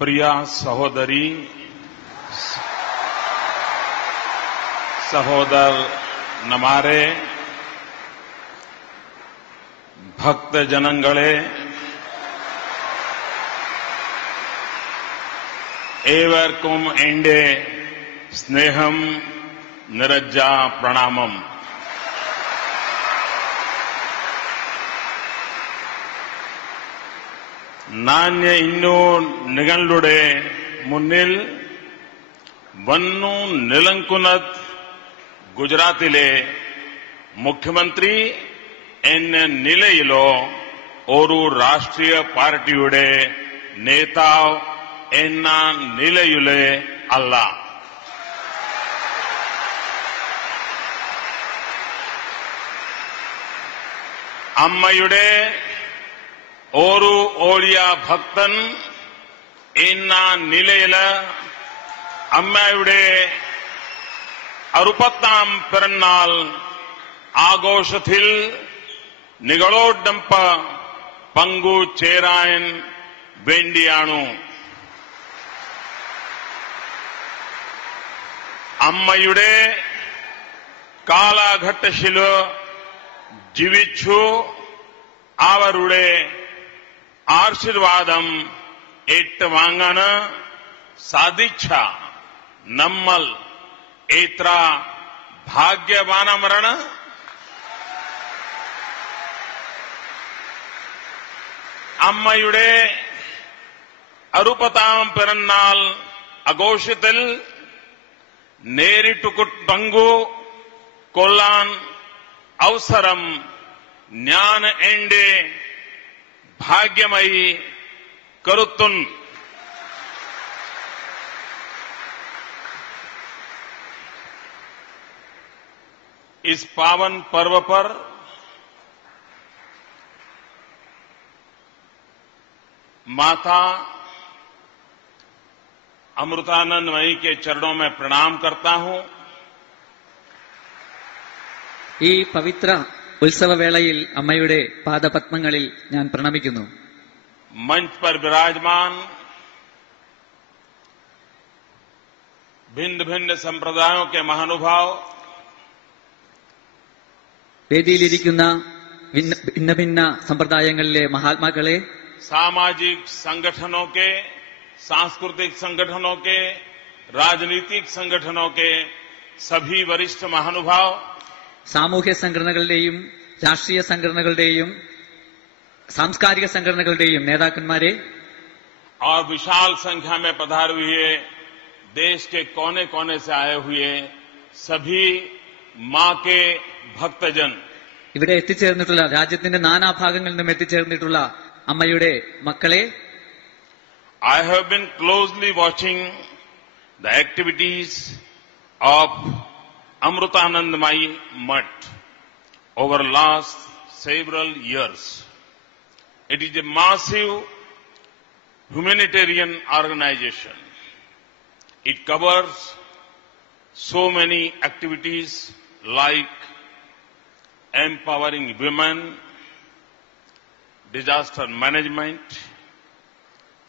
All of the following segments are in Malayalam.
प्रिया सहोदरी सहोदर नमारे भक्त जनंगळे एवर्कुम एंडे स्नेहम निरज्जा प्रणामम നാന്യ ഇന്നു നിങ്ങളുടെ മുന്നിൽ വന്നു നിലംകുന്നത് ഗുജറാത്തിലെ മുഖ്യമന്ത്രി എന്ന നിലയിലോ ഒരു രാഷ്ട്രീയ പാർട്ടിയുടെ നേതാവ് എന്ന നിലയിലോ അല്ല. അമ്മയുടെ ഒരു ഓളിയ ഭക്തൻ എന്ന നിലയിൽ അമ്മയുടെ 60ാം പിറന്നാൾ ആഘോഷത്തിൽ നിങ്ങളോടൊപ്പം പങ്കുചേരാൻ വേണ്ടിയാണ്. അമ്മയുടെ കാലഘട്ടത്തിൽ ജീവിച്ചു അവരുടെ ആശീർവാദം ഏറ്റുവാങ്ങാൻ സാധിച്ച നമ്മൾ എത്ര ഭാഗ്യവാന്മാരാണ്. അമ്മയുടെ 60ാം പിറന്നാൾ ആഘോഷത്തിൽ നേരിട്ട് പങ്കുകൊള്ളാൻ അവസരം ഞാൻ എന്റെ ഭാഗ്യമായി കരുതുന്നു. इस पावन पर्व पर माता अमृतानंदमयी के चरणों में प्रणाम करता हूं. ഈ പവിത്ര ഉത്സവവേളയിൽ അമ്മയുടെ പാദപത്മങ്ങളിൽ ഞാൻ പ്രണമിക്കുന്നു. मंच पर विराजमान भिन्न भिन्न संप्रदायों के महानुभाव, വേദിയിലിരിക്കുന്ന ഭിന്ന ഭിന്ന സമ്പ്രദായങ്ങളിലെ മഹാത്മാക്കളെ, सामाजिक संगठनों के, सांस्कृतिक संगठनों के, राजनीतिक संगठनों के सभी वरिष्ठ महानुभाव, സാമൂഹ്യ സംഘടനകളുടെയും രാഷ്ട്രീയ സംഘടനകളുടെയും സാംസ്കാരിക സംഘടനകളുടെയും നേതാക്കന്മാരെ, और विशाल संख्या में पधारे हुए देश के कोने कोने से आए हुए सभी मां के भक्तजन, ഇവിടെ എത്തിച്ചേർന്നിട്ടുള്ള രാജ്യത്തിന്റെ നാനാഭാഗങ്ങളിൽ നിന്നും എത്തിച്ചേർന്നിട്ടുള്ള അമ്മയുടെ മക്കളെ, I have been closely watching the activities of Amrutanandamayi Mutt over last several years. It is a massive humanitarian organization. It covers so many activities like empowering women, disaster management,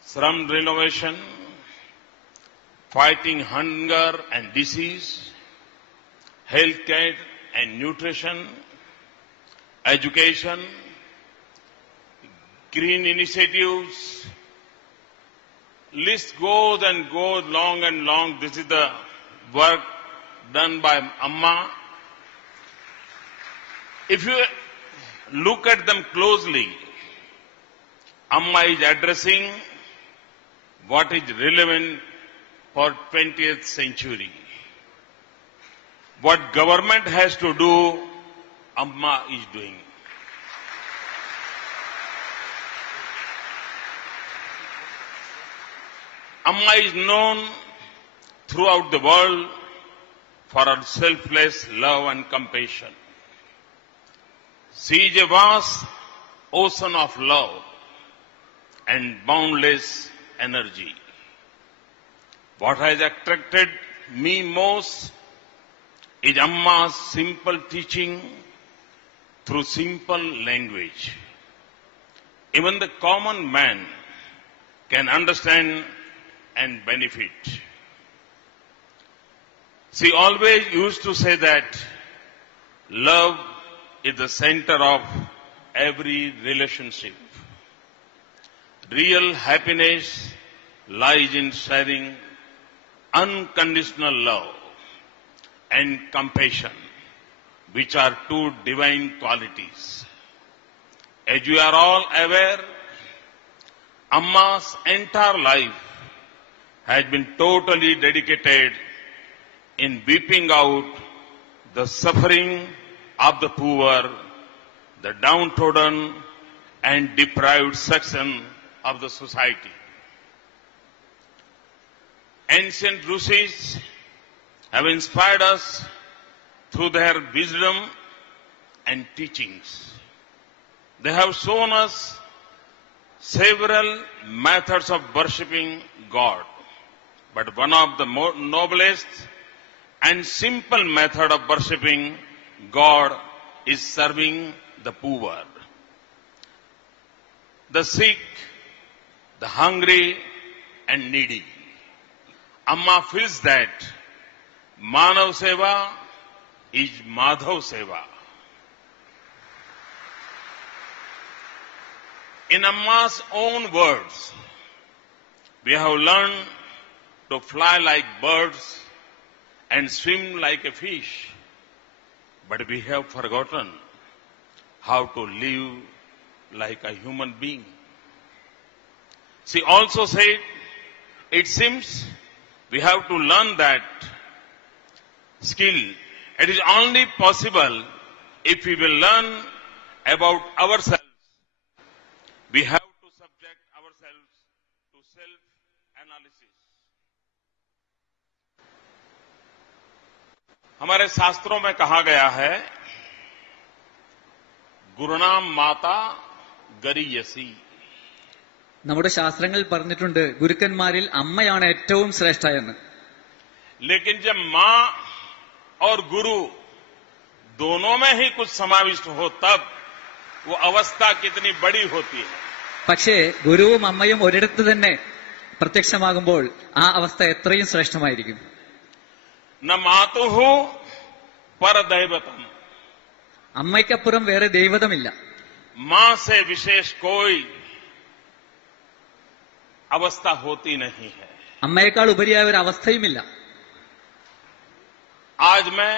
slum renovation, fighting hunger and disease, healthcare and nutrition, education, green initiatives. List goes and goes long and long. This is the work done by Amma. If you look at them closely, Amma is addressing what is relevant for 20th century. What government has to do, Amma is doing. Amma is known throughout the world for her selfless love and compassion. She is a vast ocean of love and boundless energy. What has attracted me most is Amma's simple teaching through simple language. Even the common man can understand and benefit. She always used to say that love is the center of every relationship. Real happiness lies in sharing unconditional love and compassion, which are two divine qualities. As you are all aware, Amma's entire life has been totally dedicated in weeping out the suffering of the poor, the downtrodden and deprived section of the society. Ancient Rishis have inspired us through their wisdom and teachings. They have shown us several methods of worshipping God, but one of the noblest and simple method of worshipping God is serving the poor, the sick, the hungry and needy. Amma feels that Manav Seva is Madhav Seva. In Amma's own words, we have learned to fly like birds and swim like a fish, but we have forgotten how to live like a human being. She also said, it seems we have to learn that skill. It is only possible if we will learn about ourselves. We have to subject ourselves to self-analysis. हमारे शास्त्रों में कहा गया है, गुरुनाम माता गरीयसी. നമ്മുടെ ശാസ്ത്രങ്ങളിൽ പറഞ്ഞിട്ടുണ്ട് ഗുരുക്കന്മാരിൽ അമ്മയാണ് ഏറ്റവും ശ്രേഷ്ഠ എന്ന്. लेकिन जब मां और गुरु दोनों में ही कुछ समाविष्ट हो तब वो अवस्था कितनी बड़ी होती है. പക്ഷേ ഗുരുവും അമ്മയും ഒരിടത്ത് തന്നെ പ്രത്യക്ഷമാകുമ്പോൾ ആ അവസ്ഥ എത്രയും ശ്രേഷ്ഠമായിരിക്കും. न मातुहु पर दैवतम. അമ്മയ്ക്കപ്പുറം വേറെ ദൈവതമില്ല. मां से विशेष कोई अवस्था होती नहीं है. അമ്മയേക്കാൾ ഉപരിയായ ഒരു അവസ്ഥയുമില്ല. आज मैं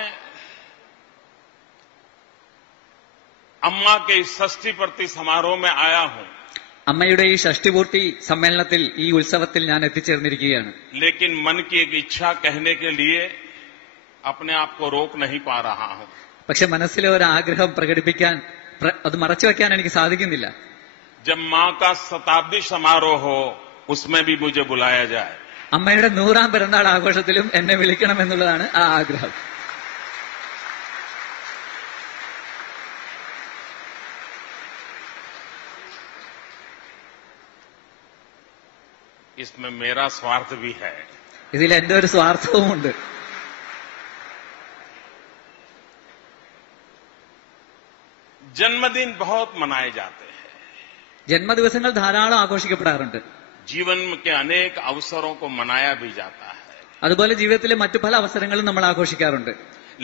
अम्मा के षष्ठी पूर्ति समारोह में आया हूं. അമ്മയുടെ ഈ ഷഷ്ടിപൂർത്തി സമ്മേളനത്തിൽ, ഈ ഉത്സവത്തിൽ ഞാൻ എത്തിച്ചേർന്നിരിക്കുകയാണ്. लेकिन मन की एक इच्छा कहने के लिए अपने आप को रोक नहीं पा रहा हूं. പക്ഷെ മനസ്സിലെ ഒരു ആഗ്രഹം പ്രകടിപ്പിക്കാൻ, അത് മറച്ചു വെക്കാൻ എനിക്ക് സാധിക്കുന്നില്ല. जब मां का शताब्दी समारोह हो उसमें भी मुझे बुलाया जाए. അമ്മയുടെ 100ാം പിറന്നാൾ ആഘോഷത്തിലും എന്നെ വിളിക്കണമെന്നുള്ളതാണ് ആ ആഗ്രഹം. इसमें मेरा स्वार्थ भी है. ഇതിൽ എന്റെ ഒരു സ്വാർത്ഥവുമുണ്ട്. जन्मदिन बहुत मनाए जाते हैं. ജന്മദിവസങ്ങൾ ധാരാളം ആഘോഷിക്കപ്പെടാറുണ്ട്. जीवन के अनेक अवसरों को मनाया भी जाता है. അതുപോലെ ജീവിതത്തിലെ മറ്റു പല അവസരങ്ങളും നമ്മൾ ആഘോഷിക്കാറുണ്ട്.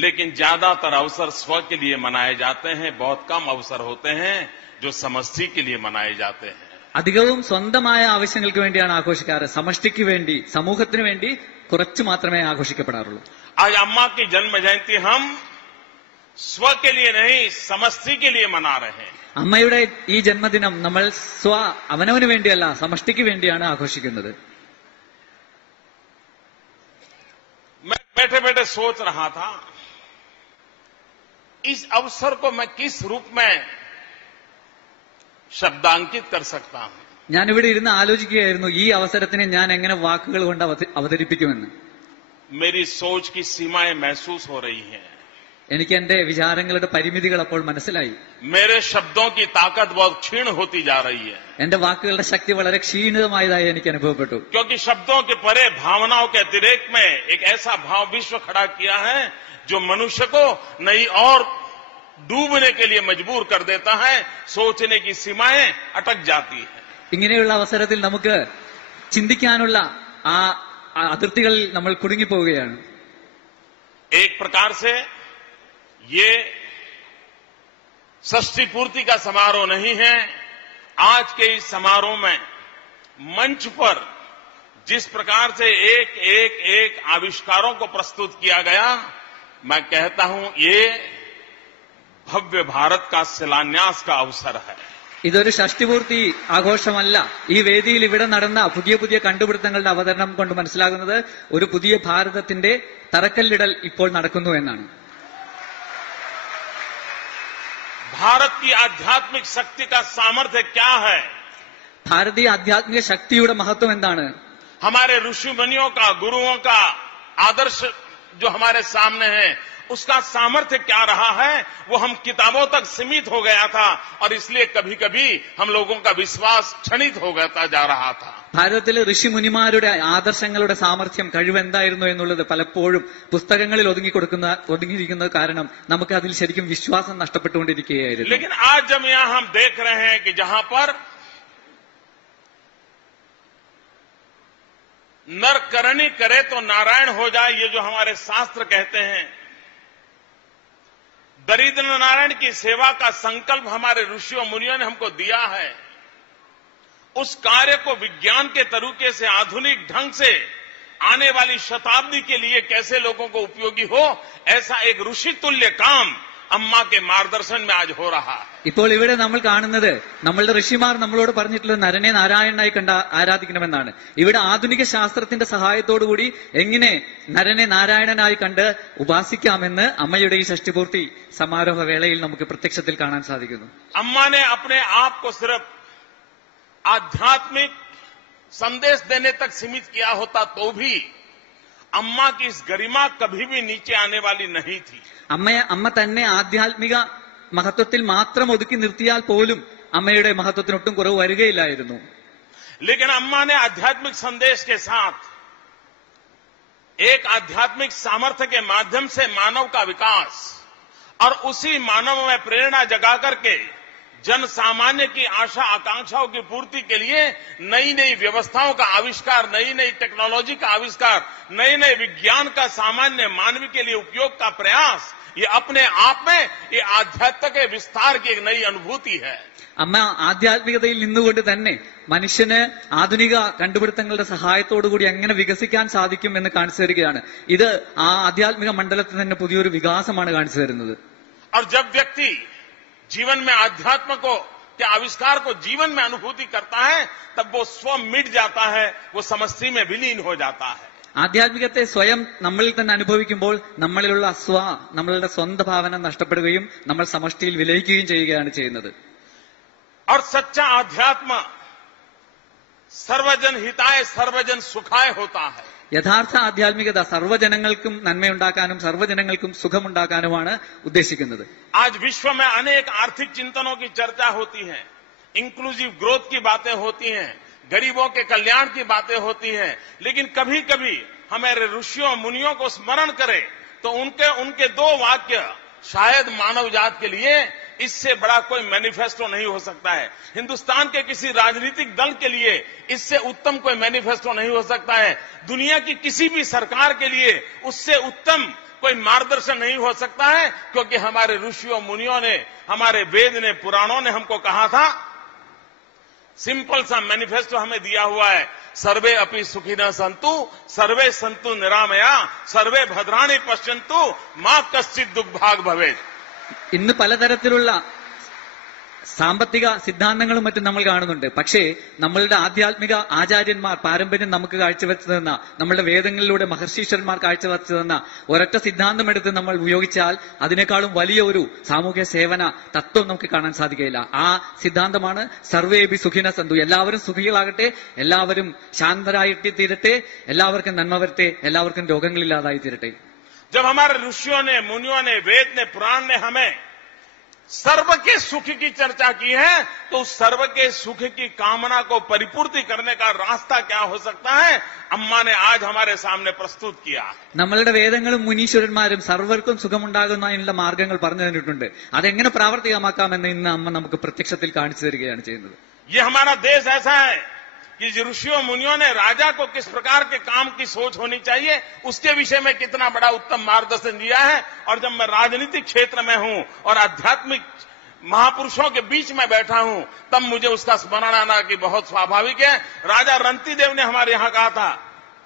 लेकिन ज्यादातर अवसर स्व के लिए मनाए जाते हैं. बहुत कम अवसर होते हैं जो समष्टि के लिए मनाए जाते हैं. അധികവും സ്വന്തമായ ആവശ്യങ്ങൾക്ക് വേണ്ടിയാണ് ആഘോഷിക്കാറ്. സമഷ്ടിക്ക് വേണ്ടി, സമൂഹത്തിന് വേണ്ടി കുറച്ചു മാത്രമേ ആഘോഷിക്കപ്പെടാറുള്ളൂ. आज अम्मा की जन्म जयंती हम स्व के लिए नहीं समष्टि के लिए मना रहे हैं. അമ്മയുടെ ഈ ജന്മദിനം നമ്മൾ അവനവന് വേണ്ടിയല്ല, സമഷ്ടിക്ക് വേണ്ടിയാണ് ആഘോഷിക്കുന്നത്. मैं बैठे बैठे सोच रहा था इस अवसर को मैं किस रूप में शब्दांकित कर सकता हूं. ഞാനിവിടെ ഇരുന്ന് ആലോചിക്കുകയായിരുന്നു ഈ അവസരത്തിനെ ഞാൻ എങ്ങനെ വാക്കുകൾ കൊണ്ട് അവതരിപ്പിക്കുമെന്ന്. मेरी सोच की सीमाएं महसूस हो रही हैं. എനിക്ക് എന്റെ വിചാരങ്ങളുടെ പരിമിതികൾ അപ്പോൾ മനസ്സിലായി. मेरे शब्दों की ताकत बहुत क्षीण होती जा रही है. എന്റെ വാക്കുകളുടെ ശക്തി വളരെ ക്ഷീണിതമായതായി എനിക്ക് അനുഭവപ്പെട്ടു. क्योंकि शब्दों के परे भावनाओं के अतिरेक में एक ऐसा भाव विश्व खड़ा किया है जो मनुष्य को नई और डूबने के लिए मजबूर कर देता है. सोचने की सीमाएं अटक जाती है. ഇങ്ങനെയുള്ള അവസരത്തിൽ നമുക്ക് ചിന്തിക്കാനുള്ള ആ അതിർത്തികളിൽ നമ്മൾ കുടുങ്ങിപ്പോവുകയാണ്. एक प्रकार से ये षष्ठी पूर्ति का समारोह नहीं है. आज के इस समारोह में मंच पर जिस प्रकार से एक आविष्कारों को प्रस्तुत किया गया, मैं कहता हूं ये भव्य भारत का शिलान्यास का अवसर है. ഇതൊരു ഷഷ്ടിപൂർത്തി ആഘോഷമല്ല. ഈ വേദിയിൽ ഇവിടെ നടന്ന പുതിയ പുതിയ കണ്ടുപിടുത്തങ്ങളുടെ അവതരണം കൊണ്ട് മനസ്സിലാകുന്നത് ഒരു പുതിയ ഭാരതത്തിന്റെ തറക്കല്ലിടൽ ഇപ്പോൾ നടക്കുന്നു എന്നാണ്. भारत की आध्यात्मिक शक्ति का सामर्थ्य क्या है? ഭാരതീയ ആധ്യാത്മിക ശക്തിയുടെ മഹത്വം എന്താണ്? हमारे ऋषि मुनियों का, गुरुओं का आदर्श जो हमारे सामने है, उसका सामर्थ्य क्या रहा है? वो हम किताबों तक सीमित हो गया था और इसलिए कभी कभी हम लोगों का विश्वास क्षणित हो जा रहा था. ഭാരതത്തിലെ ഋഷിമുനിമാരുടെ ആദർശങ്ങളുടെ സാമർഥ്യം കഴിവെന്തായിരുന്നു എന്നുള്ളത് പലപ്പോഴും പുസ്തകങ്ങളിൽ ഒതുങ്ങിയിരിക്കുന്നത് കാരണം നമുക്ക് അതിൽ ശരിക്കും വിശ്വാസം നഷ്ടപ്പെട്ടുകൊണ്ടിരിക്കുകയായിരുന്നു. लेकिन आज जब यहां हम देख रहे हैं कि जहां पर नर करनी करे तो नारायण हो जाए, ये जो हमारे शास्त्र कहते हैं, दरिद्र नारायण की सेवा का संकल्प हमारे ऋषियों मुनियों ने हमको दिया है. उस कार्य को विज्ञान के तरीके से, आधुनिक ढंग से आने वाली शताब्दी के लिए कैसे लोगों को उपयोगी हो, ऐसा एक ऋषि तुल्य काम अम्मा के मार्गदर्शन में आज हो रहा है. ഇപ്പോൾ ഇവിടെ നമ്മൾ കാണുന്നത് നമ്മളുടെ ഋഷിമാർ നമ്മളോട് പറഞ്ഞിട്ടുള്ളത് നരനെ നാരായണനായി കണ്ട് ആരാധിക്കണമെന്നാണ്. ഇവിടെ ആധുനിക ശാസ്ത്രത്തിന്റെ സഹായത്തോടുകൂടി എങ്ങനെ നരനെ നാരായണനായി കണ്ട് ഉപാസിക്കാമെന്ന് അമ്മയുടെ ഈ ഷഷ്ടിപൂർത്തി സമാരോഹ വേളയിൽ നമുക്ക് പ്രത്യക്ഷത്തിൽ കാണാൻ സാധിക്കുന്നു. अम्मा ने अपने आप को सिर्फ आध्यात्मिक संदेश देने तक सीमित किया होता तो भी अम्मा की इस गरिमा कभी भी नीचे आने वाली नहीं थी. അമ്മ തന്നെ ആധ്യാത്മിക മഹത്വത്തിൽ മാത്രം ഒതുക്കി നിർത്തിയാൽ പോലും അമ്മയുടെ മഹത്വത്തിനൊട്ടും കുറവ് വരികയില്ലായിരുന്നു. लेकिन अम्मा ने आध्यात्मिक संदेश के साथ एक आध्यात्मिक सामर्थ्य के माध्यम से मानव का विकास और उसी मानव में प्रेरणा जगा करके जन सामान्य की आशा आकांक्षाओं की पूर्ति के लिए नई नई व्यवस्थाओं का आविष्कार, नई नई टेक्नोलॉजी का आविष्कार, नए नए विज्ञान का सामान्य मानव के लिए उपयोग का प्रयास, ये अपने आप में ये आध्यात्म के विस्तार की एक नई अनुभूति है. അമ്മ ആധ്യാത്മികതയിൽ നിന്നുകൊണ്ട് തന്നെ മനുഷ്യന് ആധുനിക കണ്ടുപിടുത്തങ്ങളുടെ സഹായത്തോടുകൂടി എങ്ങനെ വികസിക്കാൻ സാധിക്കും എന്ന് കാണിച്ചു തരികയാണ്. ഇത് ആ ആധ്യാത്മിക മണ്ഡലത്തിൽ തന്നെ പുതിയൊരു വികാസമാണ് കാണിച്ചു തരുന്നത്. और जब व्यक्ति जीवन में आध्यात्म को के आविष्कार को जीवन में अनुभूति करता है, तब वो स्व मिट जाता है, वो समष्टि में विलीन हो जाता है. ആധ്യാത്മികത്തെ സ്വയം നമ്മളിൽ തന്നെ അനുഭവിക്കുമ്പോൾ നമ്മളിലുള്ള നമ്മളുടെ സ്വന്തം ഭാവന നഷ്ടപ്പെടുകയും നമ്മൾ സമഷ്ടിയിൽ വിലയിക്കുകയും ചെയ്യുകയാണ് ചെയ്യുന്നത്. और सच्चा आध्यात्म सर्वजन हिताय सर्वजन सुखाय होता है. യഥാർത്ഥ ആധ്യാത്മികത സർവ്വജനങ്ങൾക്കും നന്മയുണ്ടാക്കാനും സർവ്വജനങ്ങൾക്കും സുഖമുണ്ടാക്കാനുമാണ് ഉദ്ദേശിക്കുന്നത്. आज विश्व में अनेक आर्थिक चिंतनों की चर्चा होती है, इंक्लूसिव ग्रोथ की बातें होती हैं, गरीबों के कल्याण की बातें होती हैं, लेकिन कभी कभी हमारे ऋषियों मुनियों को स्मरण करें तो उनके दो वाक्य शायद मानव जात के लिए इससे बड़ा कोई मैनिफेस्टो नहीं हो सकता है. हिंदुस्तान के किसी राजनीतिक दल के लिए इससे उत्तम कोई मैनिफेस्टो नहीं हो सकता है. दुनिया की किसी भी सरकार के लिए उससे उत्तम कोई मार्गदर्शन नहीं हो सकता है, क्योंकि हमारे ऋषियों मुनियों ने, हमारे वेद ने, पुराणों ने हमको कहा था, सिंपल सा मैनिफेस्टो हमें दिया हुआ है, सर्वे अपि सुखिनः सन्तु सर्वे सन्तु निरामया सर्वे भद्राणि पश्यन्तु मां कश्चित् दुर्भाग् भवेत्. ഇന്ന് പലതരത്തിലുള്ള സാമ്പത്തിക സിദ്ധാന്തങ്ങളും മറ്റും നമ്മൾ കാണുന്നുണ്ട്. പക്ഷേ നമ്മളുടെ ആധ്യാത്മിക ആചാര്യന്മാർ പാരമ്പര്യം നമുക്ക് കാഴ്ചവെച്ചു തന്ന, നമ്മളുടെ വേദങ്ങളിലൂടെ മഹർഷീശ്വരന്മാർ കാഴ്ചവെച്ചു തന്ന ഒരൊറ്റ സിദ്ധാന്തം എടുത്ത് നമ്മൾ ഉപയോഗിച്ചാൽ അതിനേക്കാളും വലിയ ഒരു സാമൂഹ്യ സേവന തത്വം നമുക്ക് കാണാൻ സാധിക്കുകയില്ല. ആ സിദ്ധാന്തമാണ് സർവേബി സുഖിന സന്തു. എല്ലാവരും സുഖികളാകട്ടെ, എല്ലാവരും ശാന്തരായിട്ട് തീരട്ടെ, എല്ലാവർക്കും നന്മ വരട്ടെ, എല്ലാവർക്കും രോഗങ്ങളില്ലാതായി തീരട്ടെ. जब हमारे ऋषियों ने, मुनियों ने, वेद ने, पुराण ने हमें सर्व के सुख की चर्चा की है, तो सर्व के सुख की कामना को परिपूर्ति करने का रास्ता क्या हो सकता है, अम्मा ने आज हमारे सामने प्रस्तुत किया. നമ്മളുടെ വേദങ്ങളും മുനീശ്വരന്മാരും സർവർക്കും സുഖമുണ്ടാകുന്നതിനുള്ള മാർഗങ്ങൾ പറഞ്ഞു തന്നിട്ടുണ്ട്. അതെങ്ങനെ പ്രാവർത്തികമാക്കാമെന്ന് ഇന്ന് അമ്മ നമുക്ക് പ്രത്യക്ഷത്തിൽ കാണിച്ചു തരികയാണ് ചെയ്യുന്നത്. ये हमारा देश ऐसा है कि ऋषियों मुनियों ने राजा को किस प्रकार के काम की सोच होनी चाहिए, उसके विषय में कितना बड़ा उत्तम मार्गदर्शन दिया है। और जब मैं राजनीतिक क्षेत्र में हूं और आध्यात्मिक महापुरुषों के बीच में बैठा हूं, तब मुझे उसका स्मरण आना कि बहुत स्वाभाविक है। राजा रंतिदेव ने हमारे यहां कहा था,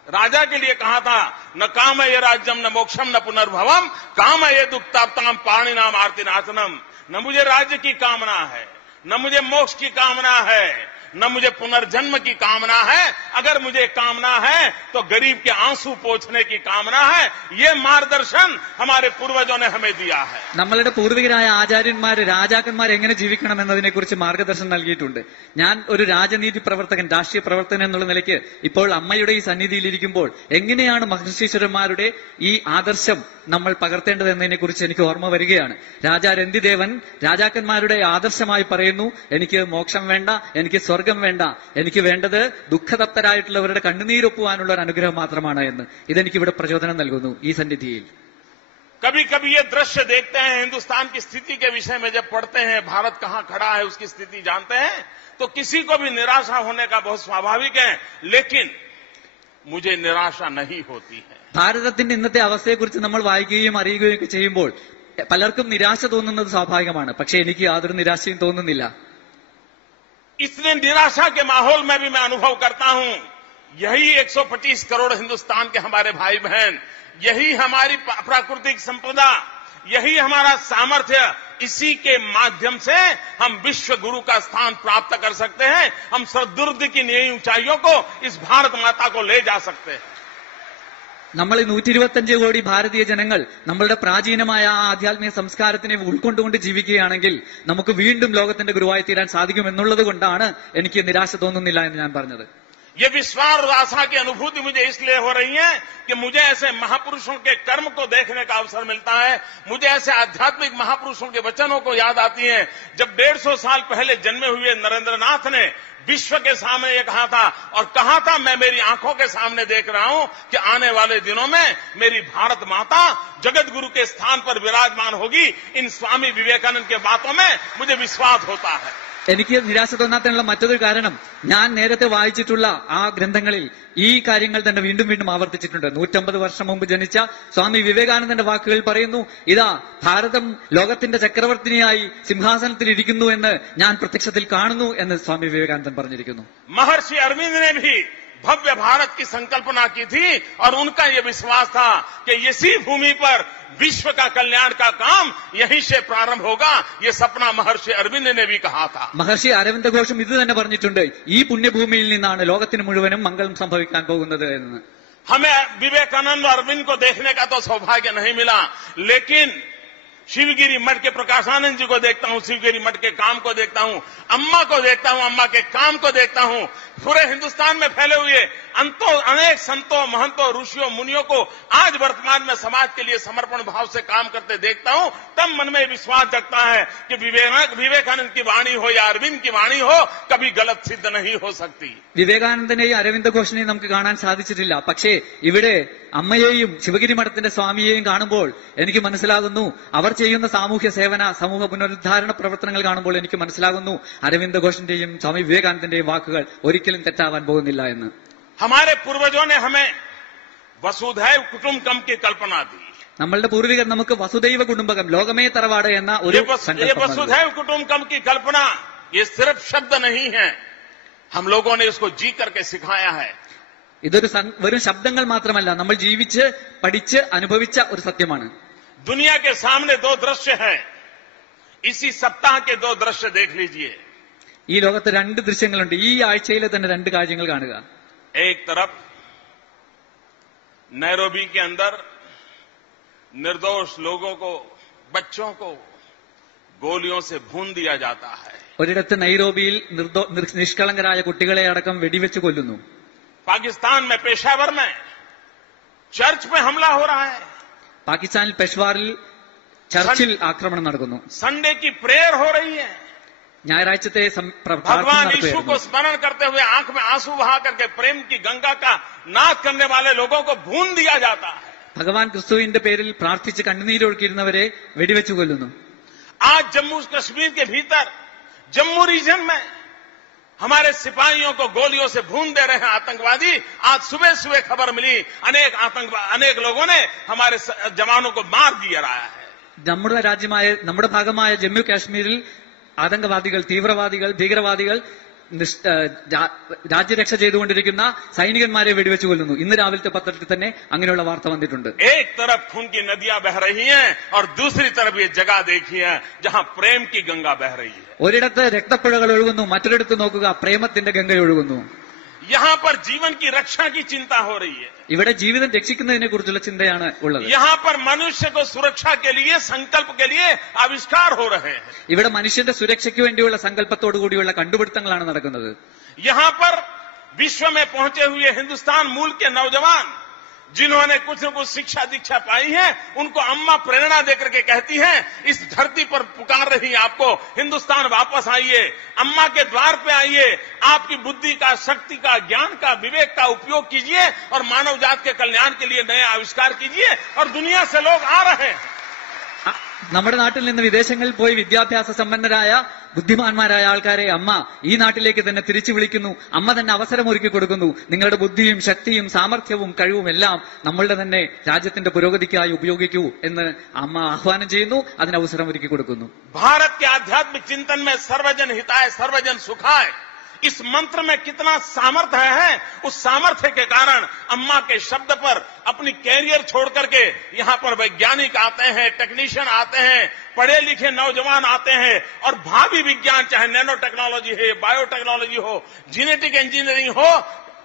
राजा के लिए कहा था, न काम ये राज्यम न मोक्षम न पुनर्भवम, काम ये दुक्ताप्ताम पाणी नाम आरती नाशनम। न मुझे राज्य की कामना है, न मुझे मोक्ष की कामना है, न मुझे पुनर्जन्म की कामना है। अगर मुझे कामना है तो गरीब के आंसू पोंछने की कामना है। ये मार्गदर्शन हमारे पूर्वजों ने हमें दिया है. നമ്മളുടെ പൂർവികരായ ആചാര്യന്മാര് രാജാക്കന്മാർ എങ്ങനെ ജീവിക്കണം എന്നതിനെക്കുറിച്ച് മാർഗദർശനം നൽകിയിട്ടുണ്ട്. ഞാൻ ഒരു രാജനീതി പ്രവർത്തകൻ, രാഷ്ട്രീയ പ്രവർത്തകൻ എന്നുള്ള നിലയ്ക്ക് ഇപ്പോൾ അമ്മയുടെ ഈ സന്നിധിയിലിരിക്കുമ്പോൾ എങ്ങനെയാണ് മഹർഷീശ്വരന്മാരുടെ ഈ ആദർശം നമ്മൾ പകർത്തേണ്ടത് എന്നതിനെക്കുറിച്ച് എനിക്ക് ഓർമ്മ വരികയാണ്. രാജാ രന്തിദേവൻ രാജാക്കന്മാരുടെ ആദർശമായി പറയുന്നു, എനിക്ക് മോക്ഷം വേണ്ട, എനിക്ക് സ്വർഗം വേണ്ട, എനിക്ക് വേണ്ടത് ദുഃഖതപ്തരായിട്ടുള്ളവരുടെ കണ്ണുനീരൊപ്പുവാനുള്ള ഒരു അനുഗ്രഹം മാത്രമാണ് എന്ന്. ഇതെനിക്ക് ഇവിടെ പ്രചോദനം നൽകുന്നു ഈ സന്നിധിയിൽ. कभी कभी ये दृश्य देखते हैं, हिंदुस्तान की स्थिति के विषय में जब पढ़ते हैं, भारत कहां खड़ा है उसकी स्थिति जानते हैं, तो किसी को भी निराशा होने का बहुत स्वाभाविक है. लेकिन मुझे निराशा नहीं होती है. ഭാരതത്തിന്റെ ഇന്നത്തെ അവസ്ഥയെക്കുറിച്ച് നമ്മൾ വായിക്കുകയും അറിയുകയും ഒക്കെ ചെയ്യുമ്പോൾ പലർക്കും നിരാശ തോന്നുന്നത് സ്വാഭാവികമാണ്. പക്ഷെ എനിക്ക് യാതൊരു നിരാശയും തോന്നുന്നില്ല. इतने निराशा के माहौल में भी मैं अनुभव करता हूं, यही 125 करोड़ हिंदुस्तान के हमारे भाई बहन, यही हमारी प्राकृतिक संपदा, यही हमारा सामर्थ्य, इसी के माध्यम से हम विश्व गुरु का स्थान प्राप्त कर सकते हैं. हम सदुर्द की नई ऊंचाइयों को इस भारत माता को ले जा सकते हैं. നമ്മൾ 125 കോടി ഭാരതീയ ജനങ്ങൾ നമ്മളുടെ പ്രാചീനമായ ആ ആധ്യാത്മിക സംസ്കാരത്തിനെ ഉൾക്കൊണ്ടുകൊണ്ട് ജീവിക്കുകയാണെങ്കിൽ നമുക്ക് വീണ്ടും ലോകത്തിന്റെ ഗുരുവായി തീരാൻ സാധിക്കുമെന്നുള്ളത് കൊണ്ടാണ് എനിക്ക് നിരാശ തോന്നുന്നില്ല എന്ന് ഞാൻ പറഞ്ഞത്. ये विश्वास और आशा की अनुभूति मुझे इसलिए हो रही है कि मुझे ऐसे महापुरुषों के कर्म को देखने का अवसर मिलता है. मुझे ऐसे आध्यात्मिक महापुरुषों के वचनों को याद आती है. जब 150 साल पहले जन्मे हुए नरेंद्रनाथ ने विश्व के सामने ये कहा था, और कहा था, मैं मेरी आंखों के सामने देख रहा हूं कि आने वाले दिनों में मेरी भारत माता जगत गुरु के स्थान पर विराजमान होगी. इन स्वामी विवेकानंद के बातों में मुझे विश्वास होता है. എനിക്ക് നിരാശ തോന്നാത്തതിനുള്ള മറ്റൊരു കാരണം, ഞാൻ നേരത്തെ വായിച്ചിട്ടുള്ള ആ ഗ്രന്ഥങ്ങളിൽ ഈ കാര്യങ്ങൾ തന്നെ വീണ്ടും വീണ്ടും ആവർത്തിച്ചിട്ടുണ്ട്. 150 വർഷം മുമ്പ് ജനിച്ച സ്വാമി വിവേകാനന്ദന്റെ വാക്കുകൾ പറയുന്നു, ഇതാ ഭാരതം ലോകത്തിന്റെ ചക്രവർത്തിനിയായി സിംഹാസനത്തിൽ ഇരിക്കുന്നു എന്ന് ഞാൻ പ്രത്യക്ഷത്തിൽ കാണുന്നു എന്ന് സ്വാമി വിവേകാനന്ദൻ പറഞ്ഞിരിക്കുന്നു. महर्षि अरविंद ने भी भव्य भारत की संकल्पना की थी, और उनका यह विश्वास था कि इसी भूमि पर विश्व का कल्याण का काम यहीं से प्रारंभ होगा. ये सपना महर्षि अरविंद ने भी कहा था. മഹർഷി അരവിന്ദ ഘോഷും ഇത് തന്നെ പറഞ്ഞിട്ടുണ്ട്, ഈ പുണ്യഭൂമിയിൽ നിന്നാണ് ലോകത്തിന് മുഴുവനും മംഗളം സംഭവിക്കാൻ പോകുന്നത് എന്ന്. हमें विवेकानंद और अरविंद को देखने का तो सौभाग्य नहीं मिला, लेकिन शिवगिरी मठ के प्रकाशानंद जी को देखता हूं, शिवगिरी मठ के काम को देखता हूं, अम्मा को देखता हूं, अम्मा के काम को देखता हूं. पूरे हिंदुस्तान में फैले हुए अनेक संतों, महंतों, ऋषियों, मुनियों को आज वर्तमान में समाज के लिए समर्पण भाव से काम करते देखता हूं. तब मन में विश्वास जगता है कि विवेकानंद की वाणी हो या अरविंद की वाणी हो, कभी गलत सिद्ध नहीं हो सकती. വിവേകാനന്ദനെയും അരവിന്ദ ഘോഷിനെയും നമുക്ക് കാണാൻ സാധിച്ചിട്ടില്ല. പക്ഷേ ഇവിടെ അമ്മയെയും ശിവഗിരി മഠത്തിന്റെ സ്വാമിയെയും കാണുമ്പോൾ എനിക്ക് മനസ്സിലാകുന്നു, അവർ ചെയ്യുന്ന സാമൂഹ്യ സേവന, സമൂഹ പുനരുദ്ധാരണ പ്രവർത്തനങ്ങൾ കാണുമ്പോൾ എനിക്ക് മനസ്സിലാകുന്നു, അരവിന്ദ ഘോഷിന്റെയും സ്വാമി വിവേകാനന്ദന്റെയും വാക്കുകൾ ഒരിക്കലും തെറ്റാവാൻ പോകുന്നില്ല എന്ന്. हमारे पूर्वजों ने हमें वसुधैव कुटुंबकम की कल्पना दी. നമ്മളുടെ പൂർവികർ നമുക്ക് വസുദൈവ കുടുംബകം, ലോകമേ തറവാട് എന്ന ഒരു ये वसुधैव कुटुंबकम की कल्पना ये सिर्फ शब्द नहीं है, हम लोगों ने इसको जी करके सिखाया है. ഇതൊരു വെറും ശബ്ദങ്ങൾ മാത്രമല്ല, നമ്മൾ ജീവിച്ച് പഠിച്ച് അനുഭവിച്ച ഒരു സത്യമാണ്. दुनिया के सामने दो दृश्य हैं, इसी सप्ताह के दो दृश्य देख लीजिए. ഈ ലോകത്ത് രണ്ട് ദൃശ്യങ്ങളുണ്ട്. ഈ ആഴ്ചയിലെ തന്നെ രണ്ട് കാര്യങ്ങൾ കാണുക. एक तरफ नैरोबी के अंदर निर्दोष लोगों को, बच्चों को गोलियों से भून दिया जाता है. ഒരിടത്ത് നൈറോബിയിൽ നിഷ്കളങ്കരായ കുട്ടികളെ അടക്കം വെടിവെച്ച് കൊല്ലുന്നു. पाकिस्तान में पेशावर में चर्च पे हमला हो रहा है. പാകിസ്ഥാനിൽ പെഷ്വാറിൽ ചർച്ചിൽ ആക്രമണം നടക്കുന്നു. संडे की प्रेयर हो रही है. ഞായറാഴ്ചത്തെ भगवान यीशु को स्मरण करते हुए आंख में आंसू बहा करके प्रेम की गंगा का नाद करने वाले लोगों को भून दिया जाता है. ഭഗവാൻ ക്രിസ്തുവിന്റെ പേരിൽ പ്രാർത്ഥിച്ച് കണ്ണുനീരൊഴുക്കിയിരുന്നവരെ വെടിവെച്ച് കൊല്ലുന്നു. आज जम्मू कश्मीर के भीतर, जम्मू रीजन में हमारे सिपाहियों को गोलियों से भून दे रहे हैं आतंकवादी। आज सुबह सुबह खबर मिली अनेक लोगों ने हमारे जवानों को मार दिया रहा है। നമ്മുടെ രാജ്യമായ നമ്മുടെ ഭാഗമായ ജമ്മു കാശ്മീരിൽ ആതങ്കവാദികൾ, തീവ്രവാദികൾ, ഭീകരവാദികൾ രാജ്യരക്ഷ ചെയ്തുകൊണ്ടിരിക്കുന്ന സൈനികന്മാരെ വെടിവെച്ച് കൊല്ലുന്നു. ഇന്ന് രാവിലത്തെ പത്രത്തിൽ തന്നെ അങ്ങനെയുള്ള വാർത്ത വന്നിട്ടുണ്ട്. एक तरफ खून की नदियां बह रही हैं और दूसरी तरफ ये जगह देखिए जहां प्रेम की गंगा बह रही है. ഒരിടത്ത് രക്തപ്പുഴകൾ ഒഴുകുന്നു, മറ്റൊരിടത്ത് നോക്കുക പ്രേമത്തിന്റെ ഗംഗ ഒഴുകുന്നു. यहां पर जीवन की रक्षा की चिंता हो रही है. ഇവിടെ ജീവിതം രക്ഷിക്കുന്നതിനെ കുറിച്ചുള്ള ചിന്തയാണ് ഉള്ളത്. यहां पर मनुष्य को सुरक्षा के लिए, संकल्प के लिए आविष्कार हो रहे हैं. ഇവിടെ മനുഷ്യന്റെ സുരക്ഷയ്ക്ക് വേണ്ടിയുള്ള സങ്കല്പത്തോടുകൂടിയുള്ള കണ്ടുപിടുത്തങ്ങളാണ് നടക്കുന്നത്. यहां पर विश्व में पहुंचे हुए हिंदुस्तान मूल के नौजवान जिन्होंने कुछ न कुछ शिक्षा दीक्षा पाई है, उनको अम्मा प्रेरणा देकर के कहती हैं, इस धरती पर पुकार रही आपको, हिंदुस्तान वापस आइए, अम्मा के द्वार पे आइए, आपकी बुद्धि का, शक्ति का, ज्ञान का, विवेक का उपयोग कीजिए और मानव जात के कल्याण के लिए नए आविष्कार कीजिए. और दुनिया से लोग आ रहे हैं. നമ്മുടെ നാട്ടിൽ നിന്ന് വിദേശങ്ങളിൽ പോയി വിദ്യാഭ്യാസ സമ്പന്നരായ ബുദ്ധിമാന്മാരായ ആൾക്കാരെ അമ്മ ഈ നാട്ടിലേക്ക് തന്നെ തിരിച്ചു വിളിക്കുന്നു. അമ്മ തന്നെ അവസരം ഒരുക്കി കൊടുക്കുന്നു. നിങ്ങളുടെ ബുദ്ധിയും ശക്തിയും സാമർഥ്യവും കഴിവും എല്ലാം നമ്മളുടെ തന്നെ രാജ്യത്തിന്റെ പുരോഗതിക്കായി ഉപയോഗിക്കൂ എന്ന് അമ്മ ആഹ്വാനം ചെയ്യുന്നു. അതിന് അവസരം ഒരുക്കി കൊടുക്കുന്നു. भारत के आध्यात्मिक चिंतन में सर्वजन हिताय सर्वजन सुखाय, इस मंत्र में कितना सामर्थ्य है. उस सामर्थ्य के कारण अम्मा के शब्द पर अपनी कैरियर छोड़ करके यहां पर वैज्ञानिक आते हैं, टेक्नीशियन आते हैं, पढ़े लिखे नौजवान आते हैं और भावी विज्ञान, चाहे नैनो टेक्नोलॉजी है, बायोटेक्नोलॉजी हो, जीनेटिक इंजीनियरिंग हो,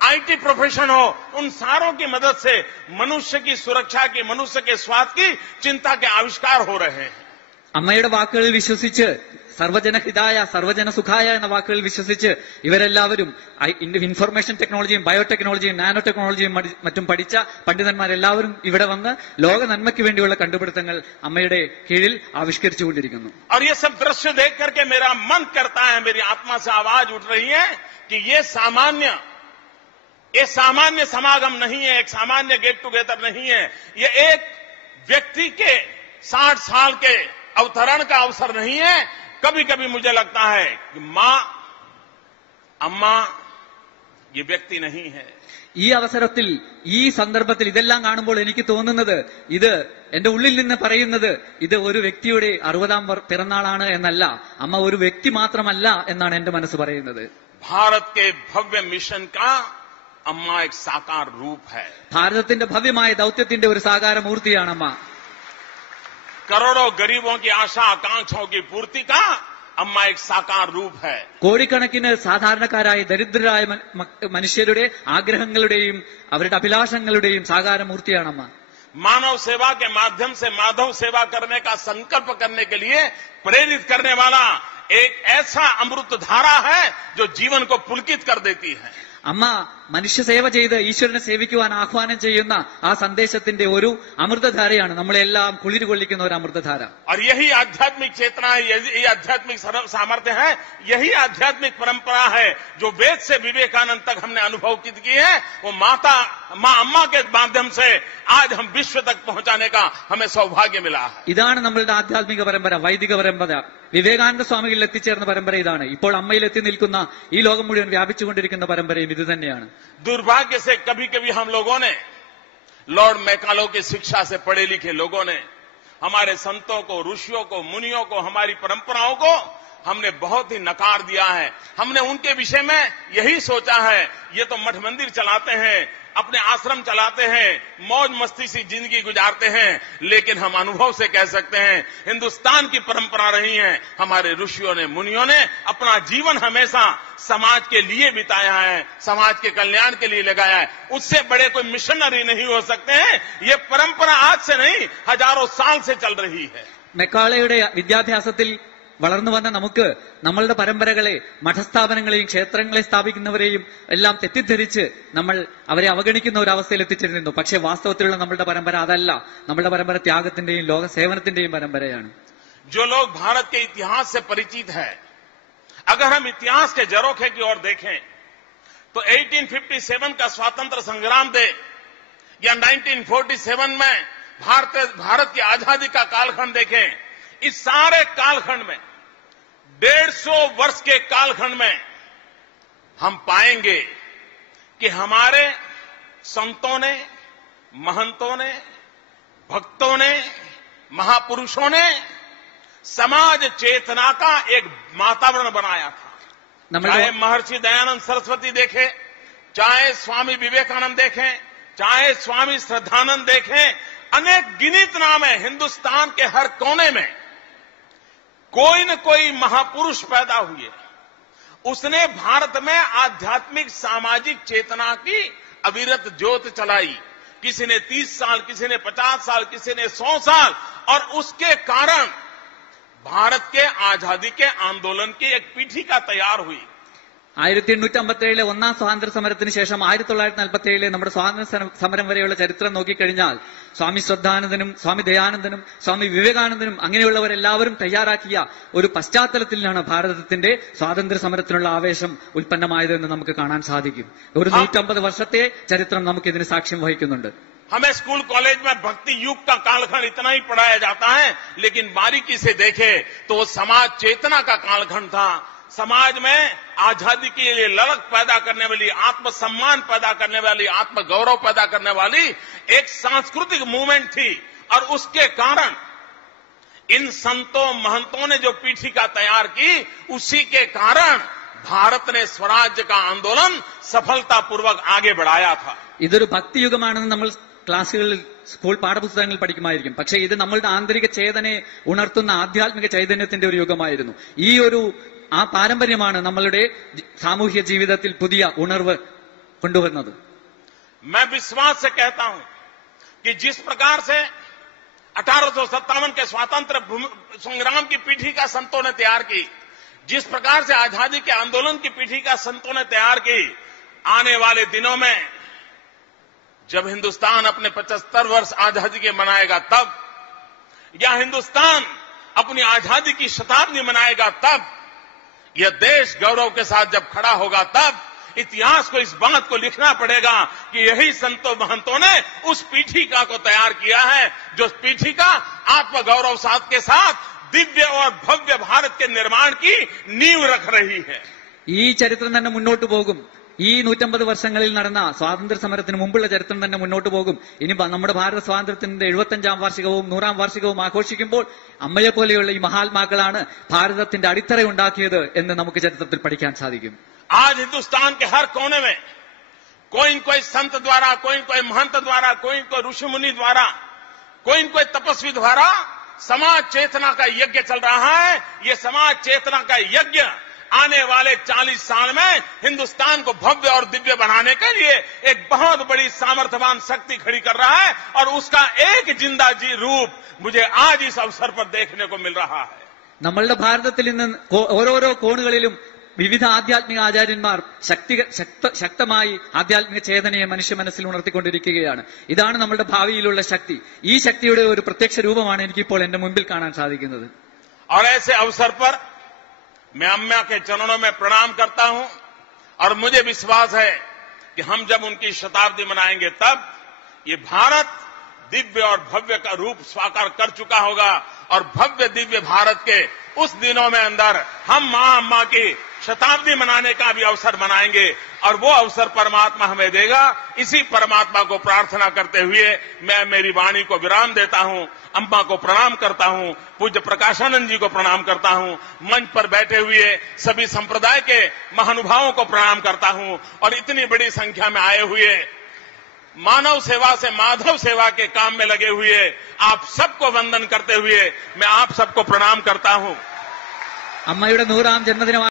आईटी प्रोफेशन हो, उन सारों की मदद से मनुष्य की सुरक्षा की, मनुष्य के स्वास्थ्य की चिंता के आविष्कार हो रहे हैं. അമ്മയുടെ വാക്കുകളിൽ വിശ്വസിച്ച്, സർവജനഹിതായ സർവജന സുഖായ എന്ന വാക്കുകളിൽ വിശ്വസിച്ച് ഇവരെല്ലാവരും ഇൻഫർമേഷൻ ടെക്നോളജിയും ബയോടെക്നോളജിയും നാനോ ടെക്നോളജിയും മറ്റും പഠിച്ച പണ്ഡിതന്മാരെല്ലാവരും ഇവിടെ വന്ന് ലോക നന്മയ്ക്ക് വേണ്ടിയുള്ള കണ്ടുപിടുത്തങ്ങൾ അമ്മയുടെ കീഴിൽ ആവിഷ്കരിച്ചുകൊണ്ടിരിക്കുന്നു. और ये सब दृश्य देख करके मेरा मन करता है, मेरी आत्मा से आवाज उठ रही है कि ये सामान्य समागम नहीं है, एक सामान्य गेट टुगेदर नहीं है. ये एक व्यक्ति के 60 साल के अवतरण का अवसर नहीं है. कभी कभी मुझे लगता है कि मां, अम्मा ये व्यक्ति नहीं है. ഈ അവസരത്തിൽ, ഈ സന്ദർഭത്തിൽ ഇതെല്ലാം കാണുമ്പോൾ എനിക്ക് തോന്നുന്നത്, ഇത് എന്റെ ഉള്ളിൽ നിന്ന് പറയുന്നത്, ഇത് ഒരു വ്യക്തിയുടെ 60ാം പിറന്നാളാണ് എന്നല്ല, അമ്മ ഒരു വ്യക്തി മാത്രമല്ല എന്നാണ് എന്റെ മനസ്സ് പറയുന്നത്. भारत के भव्य मिशन का अम्मा एक साकार रूप है. ഭാരതത്തിന്റെ ഭവ്യമായ ദൗത്യത്തിന്റെ ഒരു സാകാര മൂർത്തിയാണ് അമ്മ. करोड़ों गरीबों की आशा आकांक्षाओं की पूर्ति का अम्मा एक साकार रूप है. കോടിക്കണക്കിന് സാധാരണക്കാരായ ദരിദ്രരായ മനുഷ്യരുടെ ആഗ്രഹങ്ങളുടെയും അവരുടെ അഭിലാഷങ്ങളുടെയും സാകാരമൂർത്തിയാണ് അമ്മ. मानव सेवा के माध्यम से माधव सेवा करने का संकल्प करने के लिए प्रेरित करने वाला एक ऐसा अमृत धारा है जो जीवन को पुलकित कर देती है. അമ്മ മനുഷ്യ സേവ ചെയ്ത് ഈശ്വരനെ സേവിക്കുവാൻ ആഹ്വാനം ചെയ്യുന്ന ആ സന്ദേശത്തിന്റെ ഒരു അമൃതധാരയാണ്, നമ്മളെല്ലാം കുളിര് കൊള്ളിക്കുന്ന ഒരു അമൃതധാര. और यही आध्यात्मिक चेतना है, यही आध्यात्मिक सामर्थ्य है, यही आध्यात्मिक परंपरा है जो वेद से विवेकानंद तक हमने अनुभव की है. वो मां अम्मा के माध्यम से आज हम विश्व तक पहुंचाने का हमें सौभाग्य मिला है. ഇതാണ് നമ്മളുടെ ആധ്യാത്മിക പരമ്പര, വൈദിക പരമ്പര. വിവേകാനന്ദ സ്വാമികളിൽ എത്തിച്ചേർന്ന പരമ്പര ഇതാണ്. ഇപ്പോൾ അമ്മയിൽ എത്തി നിൽക്കുന്ന ഈ ലോകം മുഴുവൻ വ്യാപിച്ചുകൊണ്ടിരിക്കുന്ന പരമ്പരയും ഇത് തന്നെയാണ്. दुर्भाग्य से कभी कभी हम लोगों ने, लॉर्ड मैकालो की शिक्षा से पढ़े लिखे लोगों ने, हमारे संतों को, ऋषियों को, मुनियों को, हमारी परंपराओं को हमने बहुत ही नकार दिया है. हमने उनके विषय में यही सोचा है, ये तो मठ मंदिर चलाते हैं, अपने आश्रम चलाते हैं, मौज मस्ती सी जिंदगी गुजारते हैं. लेकिन हम अनुभव से कह सकते हैं, हिंदुस्तान की परंपरा रही है. हमारे ऋषियों ने, मुनियों ने अपना जीवन हमेशा समाज के लिए बिताया है, समाज के कल्याण के लिए लगाया है. उससे बड़े कोई मिशनरी नहीं हो सकते हैं. ये परंपरा आज से नहीं, हजारों साल से चल रही है. മെക്കാളയുടെ വിദ്യാഭ്യാസത്തിൽ വളർന്നു വന്ന നമുക്ക് നമ്മളുടെ പരമ്പരകളെ, മഠസ്ഥാപനങ്ങളെയും ക്ഷേത്രങ്ങളെ സ്ഥാപിക്കുന്നവരെയും എല്ലാം തെറ്റിദ്ധരിച്ച് നമ്മൾ അവരെ അവഗണിക്കുന്ന ഒരു അവസ്ഥയിൽ എത്തിച്ചേരുന്നു. പക്ഷേ വാസ്തവത്തിലുള്ള നമ്മളുടെ പരമ്പര അതല്ല. നമ്മളുടെ പരമ്പര ത്യാഗത്തിന്റെയും ലോക സേവനത്തിന്റെയും പരമ്പരയാണ്. जो लोग भारत के इतिहास से परिचित है, अगर हम इतिहास के झरोखे की ओर देखें तो 1857 का स्वातंत्र संग्राम दे या 1947 में भारत की आजादी का कालखंड देखें, इस सारे कालखंड में 150 वर्ष के कालखंड में हम पाएंगे कि हमारे संतों ने, महंतों ने, भक्तों ने, महापुरुषों ने समाज चेतना का एक वातावरण बनाया था। चाहे महर्षि दयानंद सरस्वती देखें, चाहे स्वामी विवेकानंद देखें, चाहे स्वामी श्रद्धानंद देखें, अनेक गिनित नाम है। हिंदुस्तान के हर कोने में कोई न कोई महापुरुष पैदा हुए। उसने भारत में आध्यात्मिक सामाजिक चेतना की अविरत ज्योत चलाई। किसी ने 30 साल, किसी ने 50 साल, किसी ने 100 साल, और उसके कारण भारत के आजादी के आंदोलन की एक पीठिका तैयार हुई। 1857 ഒന്നാം സ്വാതന്ത്ര്യ സമരത്തിന് ശേഷം 1947 നമ്മുടെ സ്വാതന്ത്ര്യ സമരം വരെയുള്ള ചരിത്രം നോക്കിക്കഴിഞ്ഞാൽ സ്വാമി ശ്രദ്ധാനന്ദനും സ്വാമി ദയാനന്ദനും സ്വാമി വിവേകാനന്ദനും അങ്ങനെയുള്ളവരെല്ലാവരും തയ്യാറാക്കിയ ഒരു പശ്ചാത്തലത്തിലാണ് ഭാരതത്തിന്റെ സ്വാതന്ത്ര്യ സമരത്തിനുള്ള ആവേശം ഉൽപ്പന്നമായതെന്ന് നമുക്ക് കാണാൻ സാധിക്കും. ഒരു 150 വർഷത്തെ ചരിത്രം നമുക്ക് ഇതിന് സാക്ഷ്യം വഹിക്കുന്നുണ്ട്. हमें स्कूल कॉलेज में भक्ति युग का कालखंड इतना ही पढ़ाया जाता है, लेकिन बारीकी से देखे तो वो समाज चेतना का कालखंड था। समाज में आजादी के लिए ललक पैदा करने वाली, आत्मसम्मान पैदा करने वाली, आत्मगौरव पैदा करने वाली एक सांस्कृतिक मूवमेंट थी। और उसके कारण इन संतों महंतों ने जो पीठिका तैयार की, उसी के कारण भारत ने स्वराज्य का आंदोलन सफलतापूर्वक आगे बढ़ाया था. ഇതൊരു ഭക്തിയുഗമാണെന്ന് നമ്മൾ ക്ലാസ്സുകളിൽ സ്കൂൾ പാഠപുസ്തകങ്ങളിൽ പഠിക്കുമായിരിക്കും. പക്ഷേ ഇത് നമ്മളുടെ ആന്തരിക ചേതനയെ ഉണർത്തുന്ന ആധ്യാത്മിക ചൈതന്യത്തിന്റെ ഒരു യുഗമായിരുന്നു. ഈ ഒരു പാരമ്പര്യമാണ് നമ്മളുടെ സാമൂഹ്യ ജീവിതത്തിൽ പുതിയ ഉണർവ് കൊണ്ടുവന്നത്. मैं विश्वास से कहता हूं कि जिस प्रकार से 1857 के स्वातंत्र्य संग्राम की पीठिका संतों ने तैयार की, जिस प्रकार से आजादी के आंदोलन की पीठिका संतों ने तैयार की, आने वाले दिनों में जब हिंदुस्तान अपने 75 वर्ष आजादी के मनाएगा तब, या हिंदुस्तान अपनी आजादी की शताब्दी मनाएगा तब, यह देश गौरव के साथ जब खड़ा होगा तब इतिहास को इस बात को लिखना पड़ेगा कि यही संतों महंतों ने उस पीठिका को तैयार किया है, जो पीठिका आत्मगौरव साथ के साथ दिव्य और भव्य भारत के निर्माण की नींव रख रही है. ഈ ചരിത്രം തന്നെ മുന്നോട്ട് പോകും. ഈ 150 വർഷങ്ങളിൽ നടന്ന സ്വാതന്ത്ര്യ സമരത്തിന് മുമ്പുള്ള ചരിത്രം തന്നെ മുന്നോട്ട് പോകും. ഇനി നമ്മുടെ ഭാരത സ്വാതന്ത്ര്യത്തിന്റെ 75ാം വാർഷികവും 100ാം വാർഷികവും ആഘോഷിക്കുമ്പോൾ അമ്മയെ പോലെയുള്ള ഈ മഹാത്മാക്കളാണ് ഭാരതത്തിന്റെ അടിത്തറ ഉണ്ടാക്കിയത് എന്ന് നമുക്ക് ചരിത്രത്തിൽ പഠിക്കാൻ സാധിക്കും. आज हिंदुस्तान के हर कोने में कोई न कोई संत द्वारा, कोई न कोई महंत द्वारा, कोई न कोई ऋषि मुनि द्वारा, कोई न कोई तपस्वी द्वारा समाज चेतना का यज्ञ चल रहा है. ये समाज चेतना का यज्ञ आने वाले 40 साल में हिंदुस्तान को भव्य और दिव्य बनाने के लिए एक बहुत बड़ी सामर्थ्यवान शक्ति खड़ी कर रहा है, और उसका एक जिंदा जी रूप मुझे आज इस अवसर पर देखने को मिल रहा है. നമ്മളുടെ ഭാരതത്തിൽ ഇന്ന് ഓരോരോ കോണുകളിലും വിവിധ ആധ്യാത്മിക ആചാര്യന്മാർ ശക്തമായി ആധ്യാത്മിക ചേതനയെ മനുഷ്യ മനസ്സിൽ ഉണർത്തിക്കൊണ്ടിരിക്കുകയാണ്. ഇതാണ് നമ്മളുടെ ഭാവിയിലുള്ള ശക്തി. ഈ ശക്തിയുടെ ഒരു പ്രത്യക്ഷ രൂപമാണ് എനിക്കിപ്പോൾ എന്റെ മുമ്പിൽ കാണാൻ സാധിക്കുന്നത്. और ऐसे अवसर पर मैं अम्मा के चरणों में प्रणाम करता हूं, और मुझे विश्वास है कि हम जब उनकी शताब्दी मनाएंगे तब ये भारत दिव्य और भव्य का रूप साकार कर चुका होगा. और भव्य दिव्य भारत के उस दिनों में अंदर हम मां अम्मा की शताब्दी मनाने का भी अवसर मनाएंगे, और वो अवसर परमात्मा हमें देगा. इसी परमात्मा को प्रार्थना करते हुए मैं मेरी वाणी को विराम देता हूं. अम्मा को प्रणाम करता हूं, पूज्य प्रकाशानंद जी को प्रणाम करता हूं, मंच पर बैठे हुए सभी संप्रदाय के महानुभावों को प्रणाम करता हूं, और इतनी बड़ी संख्या में आए हुए मानव सेवा से माधव सेवा के काम में लगे हुए आप सबको वंदन करते हुए मैं आप सबको प्रणाम करता हूं. അമ്മയുടെ 100ാം ജന്മദിനം